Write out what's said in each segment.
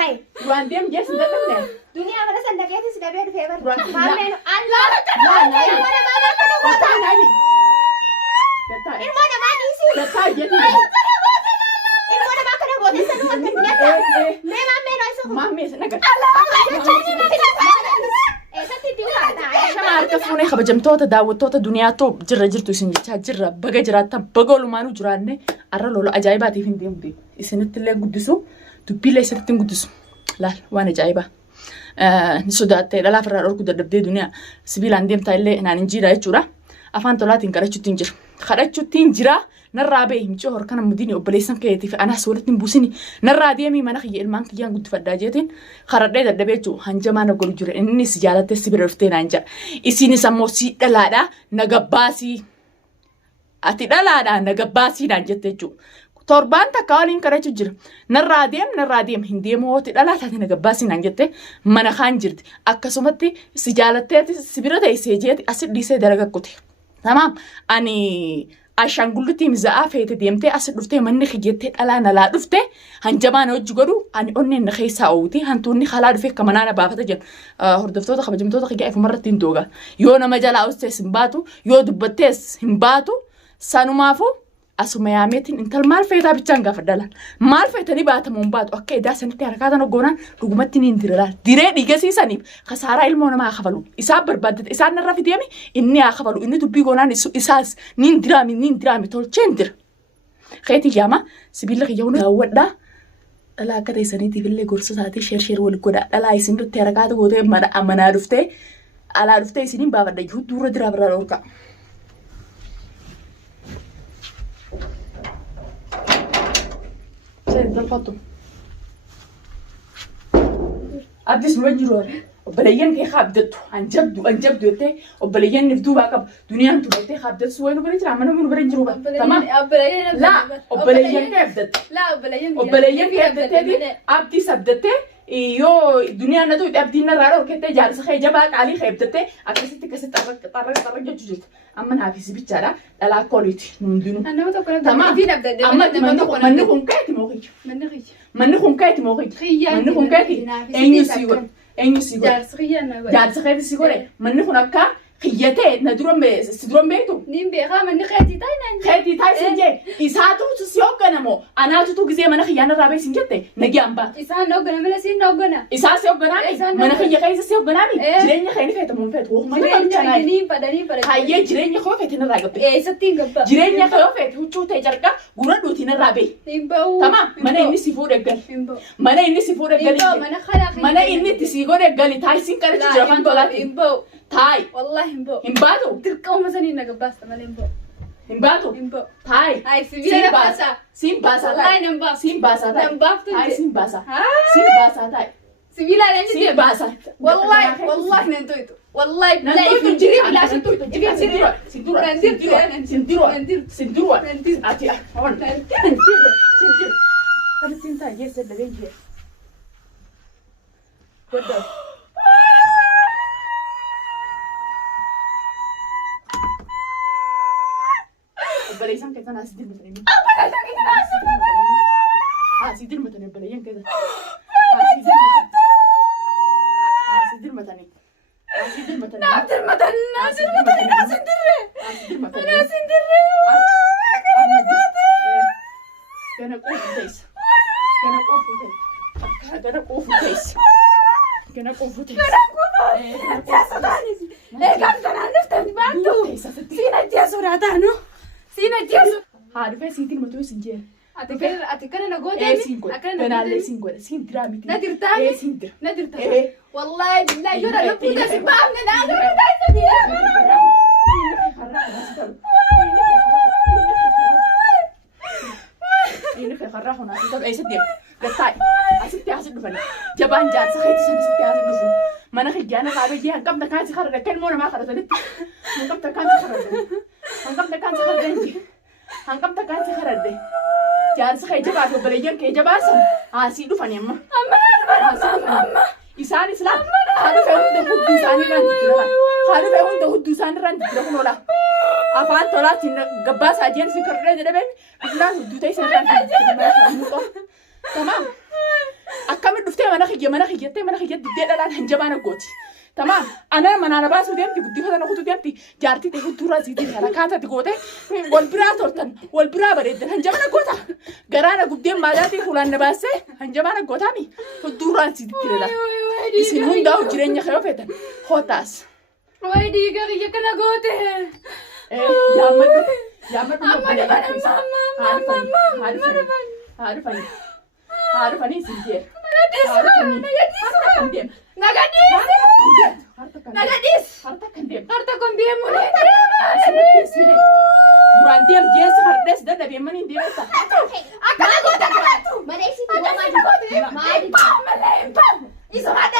هاي duraan deem jees hin dadhabne دنيا أنا سندقيت سدبير فيبر Duraan- مامين لا gataa naani gataa المونا ما نيسي gataa jeeti المونا ما كنا قوتي سنوات نتا ما مامين أيسو maamee sana gata شما harka fuunee kabajamtoota daawwattoota duniyaatoo jirra jirtu isin jechaa jirra baga jiraattan baga olumaanuu jiraanne arra lolo ajaa'ibaatiif hin deemte isinittillee guddisu dubbiillee isinitti hin guddisu laal waan ajaa'ibaa ni sodaattee dhalaa firraa dhorku dadhabdee duniyaa sibiilaan deemtaa illee naan hin jiidha jechuudha afaan tolaatiin kadhachuutti hin jira kadhachuutti hin jira narraa ba'e himcoo horkana mudini obboleessan keetiif anaas walitti hin buusini narraa deemii mana kiyya ilmaan kiyyaan guddifadhaa jeetiin karadhee dadhabee jechuu hanjamaa na godhu jira innis jaalattee sibira dhuftee naan jedha isiinis ammoo sii dhalaadhaa nagabbaasii ati dhalaadhaa nagabbaasii naan jette jechuu torbaan takka waliin kadhachuu jira narraa deem hin deemu hooti dhalaa taate nagabbaasii naan jette mana kaan jirti akkasumatti si jaalatteeti sibira teessee jeeti asit dhiisee dalaga kute tamaam ani ashaangullitti miza'aa feete deemtee as dhuftee manni kiyyettee dhalaa nalaa dhuftee hanjamaa na hojii godhu ani onneen na keessaa oowwiti hantuunni halaa dhufee akka manaa na baafata jedhu hordoftoota kabajamtoota kiyyaa ifumarratti hin dooga yoo nama jalaa ustees hin baatu yoo dubbattees hin baatu sanumaafuu asuma yaameetiin intal maal feetaa bichaan gaafa dhalan maal feetanii baatamu hin baatu akka edaa sanitti harkaatan hoggoonaan dhugumatti ni hin diralaal diree dhiigasiisaniif kasaaraa ilmoo namaa haa kafalu isaan barbaaddate isaan narra fideemi inni haa kafalu inni dubbii goonaan isaas ni hin diraami tolchee hin dira keetii yaama sibiila kiyya hunda daawwadhaa dhalaa akka teessaniitiif illee gorsa isaatii sheer wal godhaa dhalaa isin irratti harkaata gootee manaa dhuftee alaa dhuftee isiniin baafadha hudduu irra diraa biraa dhorka. Dalfatu. Abdis nuwajjiru obboleeyyan kee habdattu anjabdu jettee obboleeyyan niftuu baa qaba duniyaan tubattee habdattu wayinu bira jira mana bira jiru tamam la obboleeyyan kee habdatte obboleeyyan kee habdattee abdis habdattee yoo duniyaan na tuuti abdiin narraa dhorkettee jaarsa kee jabaa qaalii kee habdattee akkasitti xarra jechuu jirti amma naafisi bichaadha dhalaa kooliiti hundinuu manni kun keeti mooqiyya manni kun keeti mooqiyya manni kun keeti eenyu sii godhe jaarsa keeti sii godhe manni kun akka kiyyatee na si duran beektu نيم بيخا من خيتي تاينان keetii taasisan jee isaatu si hoogganamoo anaatutu gizee mana kiyyaan irraa beesin jette nagiyaan baatu إسان نوغنا ملسين نوغنا isaa si hoogganaami mana kiyya keessa si hoogganaami jireenya kee ni feetamu hin feetu wohuma nama bichanaayi نيم بدني hayyee jireenya koo feetin irraa gabbe إيه ستين قبا jireenya kee yoo feete huccuu ta'e carqa gurra dhuutiin irraa bee نيم بو tama mana inni si fuudhe gali نيم بو mana inni si fuudhe نيم بو gali من خلاق mana inni itti si godhe gali taayisiin qarachi jira afaan tolaati نيم بو taay والله نيم بو hin baatu تلقوا مثلا نقباس تمام نيم بو hin baatu نيم بو taay هاي siin سبيل baasa باسا siin baasaa والله taay نيم بو siin baasaa taay نيم باف taay siin baasaa ها siin baasaa taay سبيل على siin نجد baasaa والله والله ننتويتو والله nantuutu jiri bilaa sintuutu jira sintura sintura sintura sintura sintura ati on sintura sintura kan sinta yesa da benje godda obboleessan keessan as dirmatanii as dirmatanii obboleeyyan keessan as dirmatanii ناصر مدن ناصر مدن ناصر درة ناصر درة Gonna go for this. Gonna go for this. Gonna go for this. Gonna go for this. إيه كم سنة نفتح بانتو سينا جاسو راتانو سينا جاسو Haadha fee siitiin matuu isin jee. أتكلم أنا قوتي Siin godhe. Ganaallee siin godhe. Siin diraa miti. نادر تاني Siin dira. نادر تاني والله بالله يورا لبودا سبامنا نادر Ini kayak karena aku nasi tapi sedih. Letai. Asik tiap asik dufan. Jabaan jalan sakit sana setiap asik dufu. Mana kerjaan aku aja hangkap tekan sih karena kan mau nama karena tadi. Hangkap tekan sih karena. Hangkap tekan sih karena ini. Hangkap tekan sih karena deh. Jalan sakit jabaan aku belajar kayak jabasan. Asik dufan ya mah. Amma. Isaan Islam. Haadha fe'uun hudduu isaanii irraan jijjiirama. Haadha fe'uun hudduu isaanii irraan jijjiiramu loola. Afaan tolaatiin gabbaa isaa jeen si kordhee jedhameen bilaan hudduu ta'e isa irraan jijjiirama. Tamam. akkamitti dhuftee mana kiyyattee mana kiyyatti diddee dhalaan hanjabaan aggooti. Tamam ana manana baasuu deemti guddifata na kutu deemti jaartii ta'e fuuldura siitii kana kaatatti goote wal biraa tortan wal biraa bareeddan hanjabaan aggoota garaana guddeen maadaatii fuulaan na baasee hanjabaan aggootaami fuulduraan siitii dhala isin hundaa'u jireenya kee ofeetan hootaas. Way dhiiga kiyya kana goote. Haadufanii siin jee. Nagadis. Harta kon deemu. Duraan deem jeessa hardees dadhabee manii deemessa. Akkana goote kanaatu. Maleessiti maali? Isa haadha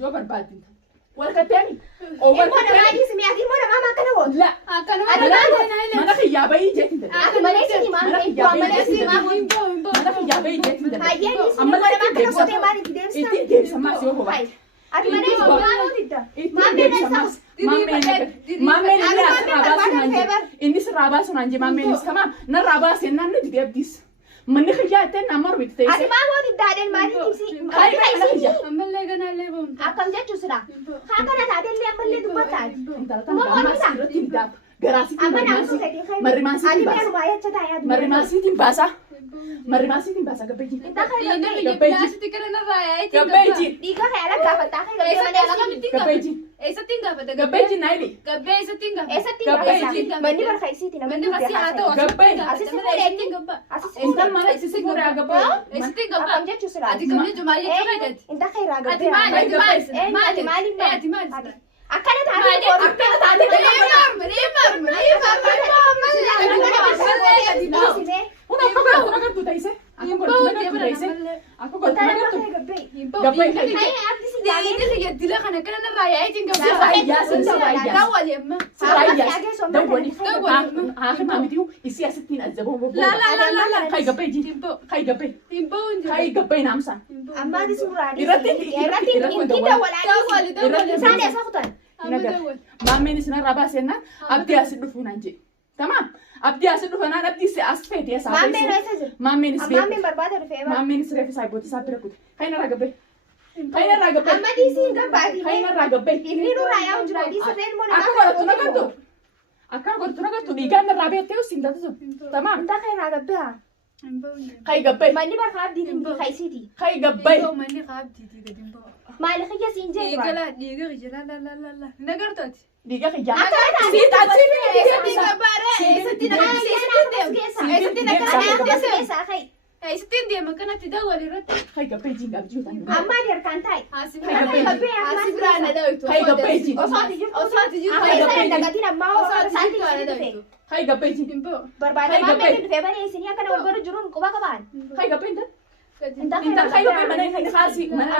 yoo barbaadin wal katteemi mana kiyyaa bahii jeetin ittiin deebisammaas yoo bobaate inni sirraa baasuun hanje maammeenis kamaa narraa baasee naannu dideebdiis manni kiyyaa ittiin naannoo orbitti ta'e. Ati maa mootii daadheen maaliif si ammallee ganaallee boonta. akkam jechuun sira haa kana taateellee ammallee dubbataati. Marrimaasiitiin baasaa. Marrimaasiitiin baasaa gabbeejiin. Dhiiga kee ala gaafataa kee gabbeejiin. Eessattiin gaafata Gabbeejiin naayili. gabbee eessattiin gaafata. eessatti gaafata manni barkeessiiti namni Manni haa ta'u. Gabbee. Eessattiin gabba. Intal mana isisi godhaa gabbee. Eessattiin gabba. akkam jechuun sira Ati kamni jumaa jechuu fayyadati. inta kee irraa Ati gabbee maali? Ati maali? maali maali Ati maali? akkana Maali? taatee Akkana taate Kun akka godhatu nagartuu ta'ise. Akka godhatu nagartuu ta'ise. Akka godhatu nagartuu. Gabbee. Dila kana kana narraa yaa'eetiin Haakimaamitiyuu isii asittiin ajjaboo Kai gabbeejiin. Kai gabbee. Kai gabbee naamsaan. ammaati suuraa Irratti isaan eessa kutan Maammeen isin irraa baasennaan abdii asin dhufuu naan jedhe. Tamam. Abdii asin dhufanaan abdii as feetee isaa maammeen eessa jiru Maammeenis maammeen barbaada dhufee Maammeenis reefu isaa ibooti isaa bira kute. Kaina irraa gabbee. Kaina irraa gabbee. amma diisiin gabbaati Kaina irraa gabbee. inni nurraa yaa'u jira diisirreen moo Akka godhatu nagartu. Akka godhatu nagartu dhiigaan irraa beektee usin tatisu. Tamam. inta kee irraa gabbee Kai gabbee. manni barkaa abdiitiin kaisiiti Kai gabbee. manni qaabdiitii gadi hin ba'u. maali kiyya siin jee dura Dhiiga kiyya laalaalaalaa. Nagartooti. Dhiiga kiyyaa. Akka Siitaatti Eessatti gabbaadha. Eessatti Eessattiin deema kanatti dawwal irratti. Kai gabbee jiin qabjuu ta'an. amma dirqaan taa'e Haasi Haasi biraan na dhawitu. Kai gabbee jiin. osooti jirtu Osooti jirtu. amma isa hin dagatiin ammaa Osooti isaatti jirtu ana dhufe dhawitu. Kai gabbee jiin. Hin ba'u. barbaada Kai maammeen gabbee. dhufee balee isinii akkana wal bira jiruun quba qabaan Kai gabbee intal. inta Intal kai gabbee mana kan haasi mana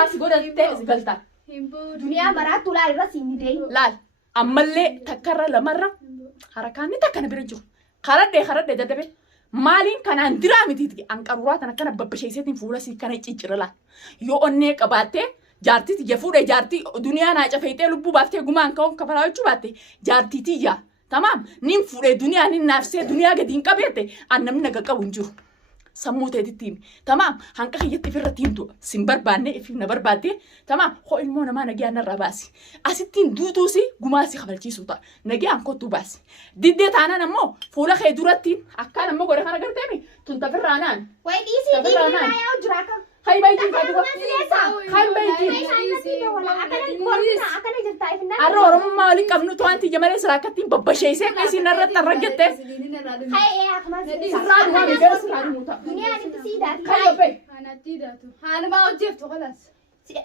haasi godhattee galtaa. Hin ba'u. duniyaa maraattu laal irra siin dee Laal ammallee takkarra lamarra harakaanni takkana bira jiru. Karadhee dadhabe. Maaliin kanaan diraa mitiiti anqaruuraa tan akkana babbasheesseetiin fuula sii kana ciccira laal. Yoo onnee qabaattee jaartii tiyya fuudhee jaartii duniyaa naa cafeetee lubbuu baaftee gumaan ka'uun kafalaa jechuu baatte jaartii tiyya. Tamaam nin fuudhee duniyaa nin naafsee duniyaa gadi hin qabeette an namni naga qabu hin jiru. Sammuu teetitti himi. Tamaam hanqa kiyyatti ofirratti himtu sin barbaanne ifi na barbaadde tamaam hoo ilmoo namaa nagaa narraa baasi. Asittiin duutuusi gumaa si kabalchiisu ta'a. Nagaa kottuu baasi. Diddee taanaan ammoo fuula kee duratti akkaan ammoo godhe kana garteemi tuntafirraa naan. way dhiisii dhiiraa yaa'u jira akka Kai bayitiin fadhu. Kai bayitiin. akkana jirtaa ifinna Arra Oromummaa waliin qabnutu waan tiyya malee siraa akkattiin babbasheessee akka isiin irratti arraggette. hayee akmas Sirraa dhumaa gara siraa dhumuu ta'a. duniyaa itti siidaati Kai gabbee. Haanatti daatu. Haanumaa hojjeeftu qolas.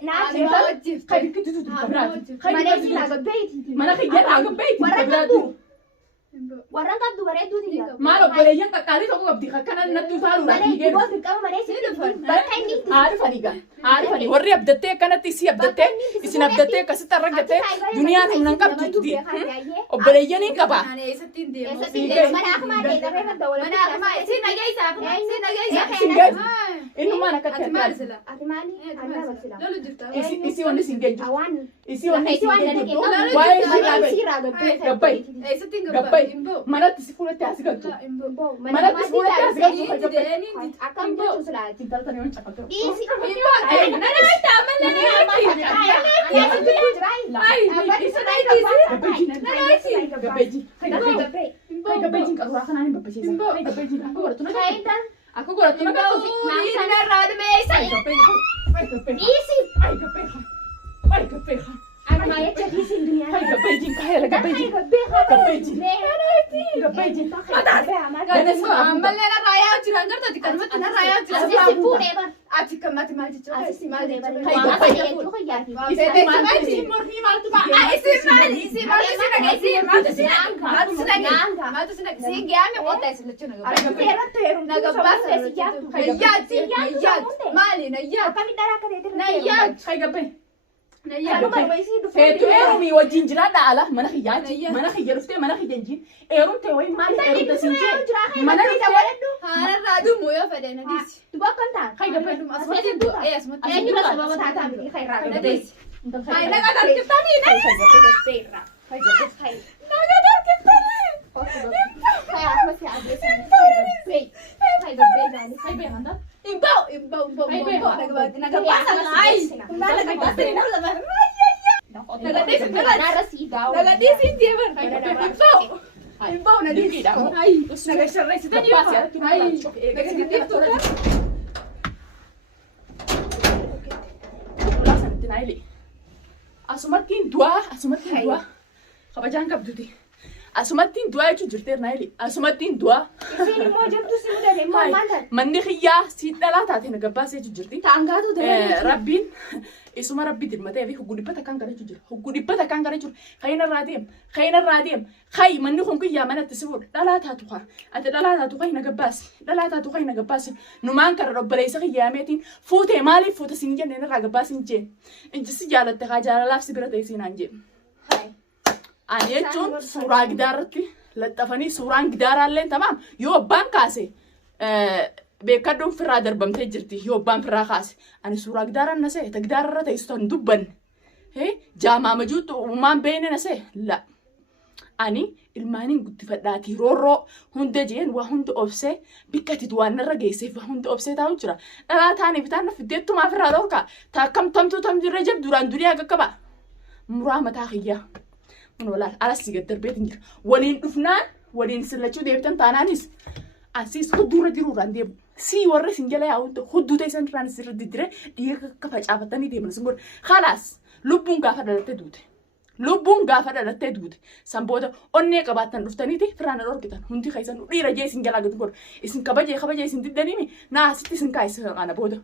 naati Haanumaa hojjeeftu. Kai bikkitti tuuti kabiraati. Kai malee bikkitti siidaa tuuti. gabbeeyti Mana kiyyaa gabbeeyti. warra Kabiraati. qabdu warra qabdu bareedduuti jira Maal obboleeyyan qaqqaalii tokko qabdi akkana natti utaaluudhaan malee fiigee dhiboo dirqama malee siidaa bakka inni itti haadhufanii gaa haadhufanii warri abdattee akkanatti isii abdattee isin abdattee akkasitti arraggattee duniyaan humna hin qabdu tuti obboleeyyan hin qabaa. Ani eessattiin deema. eessatti mana akamaa ta'e dhabee kan dawwala Mana akamaa isin nageessaa. Isin Isin nageessaa. Inni mana akka Ati maal sila? Ati maali? Anna basila. Lolu jirta. isi wanni sin geejjibu. Awan. Isi wanni Isi waan sin dana geejjibu. keessa. Waa'ee Waa'ee si sirraa gabbee. Gabbai. Eessatti hin Gabbai. Imboo. Manatti si fuudhatte as galtu. Imboo. Manatti si fuudhatte as galtu. Ni didee ni didee. Akkam jechuun silaati. Intaltanii waan caqatu. Dhiisi. Imboo. Nana itti amala ni Gabbeejiin qaruuraa kanaan hin babbachiisa. Gabbeejiin akka godhatu na Faayidaa. akka godhatu na gabbatu. Dhiisi. Gabbeejiin Amma jecha dhiisi duniyaa. kaayela gabbeejiin. Gabbeejiin. Gabbeejiin. Ammallee narraa yaa jiran gartooti kanumatti narraa yaa jiran. Asitti fuudhee bar. Ati kammati maal jechuudha? Asitti Maal fuudhee bar. jechuudha? Waan fayyadu fayyaati. Isin mormii maaltu ba'a? Isin maaltu si nage? Si gaame qotta isin lachuu naga baasa. Seeratti heeruun. Naga baasa. Nayyaatti. Maali nayyaatti? Akkamitti dhala akka ta'e Nayyaatti. Hay gabbee. Nayyaatti. Feetu eerumii wajjin jiraadha ala mana kiyyaati. Mana kiyya dhuftee mana kiyya hin eeruun ta'e wayii maaliif eerumta siin jee? Mana dhuftee Haararraa dhumuu yoo fedhe na dhiisi. Duba kan ta'a. hay gabbee. Asumatti du'a. Asumatti Eenyu la sababa taataa miti kan irraa na gabbee. dhiisi. Hay naga darkiftanii na. Naga darkiftanii. Hay bee handa. Imbau. Naga baasa. Ay. Naga baasa. Naga dhiisi. Naga dhiisi deeman. Imbau na dhiisi. Ay. Naga sharreessitanii yoo ta'u. Ay. Naga sigitiftu. Asumattiin du'aa kabajaan qabduti. Asumattiin du'aa jechuun jirteer naayili. Asumattiin du'aa. Isiin immoo jirtu si mudate immoo maal taate? Manni xiyyaa si dhalaa taate na gabbaasee jirti. Taangaatu ta'e. Rabbiin isuma rabbi dirmatee fi hugguu dhibbata kan gara jiru. Hugguu dhibbata kan gara jiru. Khayina irraa deem. Khay manni kun kiyyaa manatti si fuudha. Dhalaa taatu haa. Ati dhalaa taatu khay na gabbaasi. Dhalaa taatu khay na gabbaasi. Numaan karra robbaleessa kiyyaameetiin fuutee maaliif fuuta siin jenneen irraa gabbaasi hin jeen. Injisi jaalatte haa jaalalaaf si bira ta'e siinaan jeen. Ani jechuun suuraa gidaarratti laxxafanii suuraan gidaaraallee tamaam yoo abbaan kaase beekaddoon firraa darbamtee jirti yoo abbaan firraa kaase ani suuraa gidaaraan na see ta gidaararra ta'e sun dubbanne jaamaa majuutu uumaan beene na see la ani ilmaaniin guddifadhaatii roorroo hunda jeen waa hunda obsee bikkatitu waan narra geesseef waa hunda obsee taa'u jira dhalaa taanii bitaan na fiddeettumaa firraa dhorkaa taa akkam tamtuu tamjirra jab duraan durii haga qaba muraa mataa kiyyaa. Walaal alas si gaddarbeetiin jira. Waliin dhufnaan waliin sillachuu deebitan taanaanis asiis hudduurra jiruuraan deemu. Si warra isin jala yaa'uun hudduu ta'e san irraan sirra diddire dhiiga akka facaafatanii deeman sin godhe. Khalaas lubbuun gaafa dhalattee duute. Lubbuun gaafa dhalattee duute. San booda onnee qabaattan dhuftaniiti firaan dhorkitan. Hundi keessan dhiira jee isin jalaa gadi godhe. Isin kabajee isin diddaniimi naa asitti isin kaayisa kana booda.